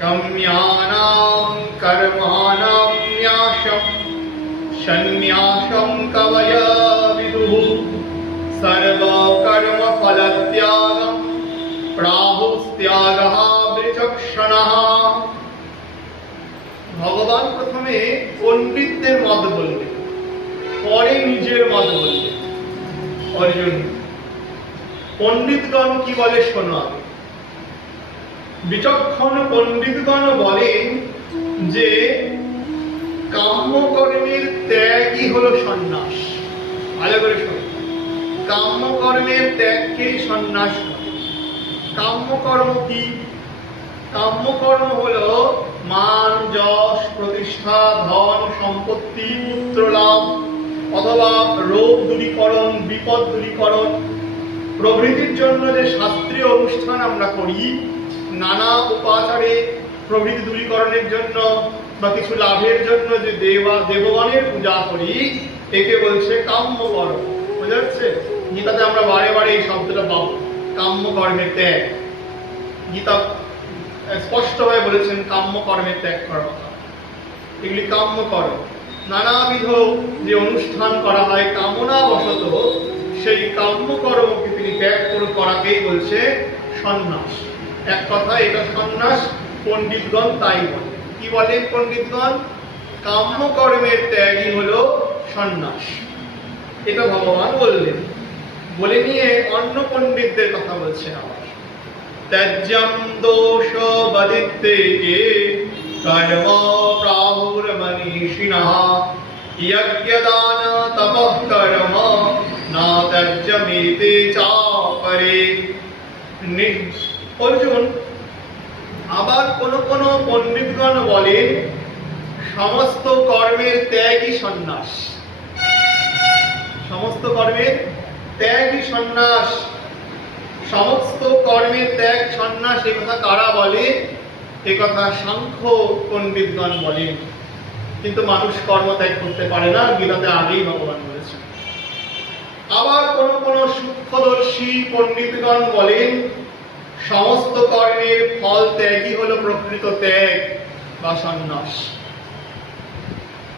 কাম্যানাং কর্মাণাং ন্যাসম সন্ন্যাসম কবয়ঃ বিদুঃ সর্বকর্ম ফলত্যাগম প্রাহুস্ত্যাগঃ বিচক্ষণঃ। ভগবান প্রথমে পণ্ডিতদের মত বললেন, পরে নিজের মত বললেন। অর্জুন, পণ্ডিতগণ কি বলে শোনো। বিচক্ষণ পণ্ডিতগণ বলেন যে কাম্যকর্মের ত্যাগই হলো সন্ন্যাস। ভালো করে শোনো, কাম্যকর্মের ত্যাগকেই সন্ন্যাস বলে। কাম্যকর্ম কি? কাম্যকর্ম হলো মান, যশ, প্রতিষ্ঠা, ধন, সম্পত্তি, পুত্র লাভ অথবা রোগ দূরীকরণ, বিপদ দূরীকরণ প্রভৃতির জন্য যে শাস্ত্রীয় অনুষ্ঠান আমরা করি, নানা উপাচারে প্রভৃতি দূরীকরণের জন্য বা কিছু লাভের জন্য যে দেবগণের পূজা করি, একে বলছে কাম্যকর্ম। বোঝা যাচ্ছে? গীতাতে আমরা বারে বারে এই শব্দটা পাবো, কাম্যকর্মের ত্যাগ। গীতা স্পষ্টভাবে বলেছেন কাম্যকর্মের ত্যাগ করার কথা। এগুলি কাম্যকর্ম। নানাবিধ যে অনুষ্ঠান করা হয় কামনা বশত, সেই কাম্যকর্মকে তিনি ত্যাগ করাকেই বলছে সন্ন্যাস। এক কথা এটা সন্ন্যাস। পণ্ডিতগণ তাই বলে। কি বলেন পণ্ডিতগণ? কাম্যকর্মের ত্যাগই হলো সন্ন্যাস। এটা ভগবান বললেন। বলে নিয়ে অন্য পণ্ডিতদের কথা বলছে আবার। ত্যাজ্যম দোষ বদিত্যেকে কর্ম প্রাহুর্মনীষিণঃ যজ্ঞদান তপঃ কর্ম না ত্যাজ্যমেতে চাপরে। অর্জুন, আবার কোন কোন পণ্ডিতগণ বলেন সমস্ত কর্মের ত্যাগই সন্ন্যাস। সমস্ত কর্মের ত্যাগই সন্ন্যাস। সমস্ত কর্মের ত্যাগ সন্ন্যাস। এ কথা কারা বলে? এ কথা সাংখ্য পণ্ডিতগণ বলেন। কিন্তু মানুষ কর্ম ত্যাগ করতে পারে না, গীতাতে আগেই ভগবান বলেছেন। আবার কোন কোন সূক্ষ্মদর্শী পণ্ডিতগণ বলেন সমস্ত কর্মের ফল ত্যাগই হলো প্রকৃত ত্যাগ বা সন্ন্যাস।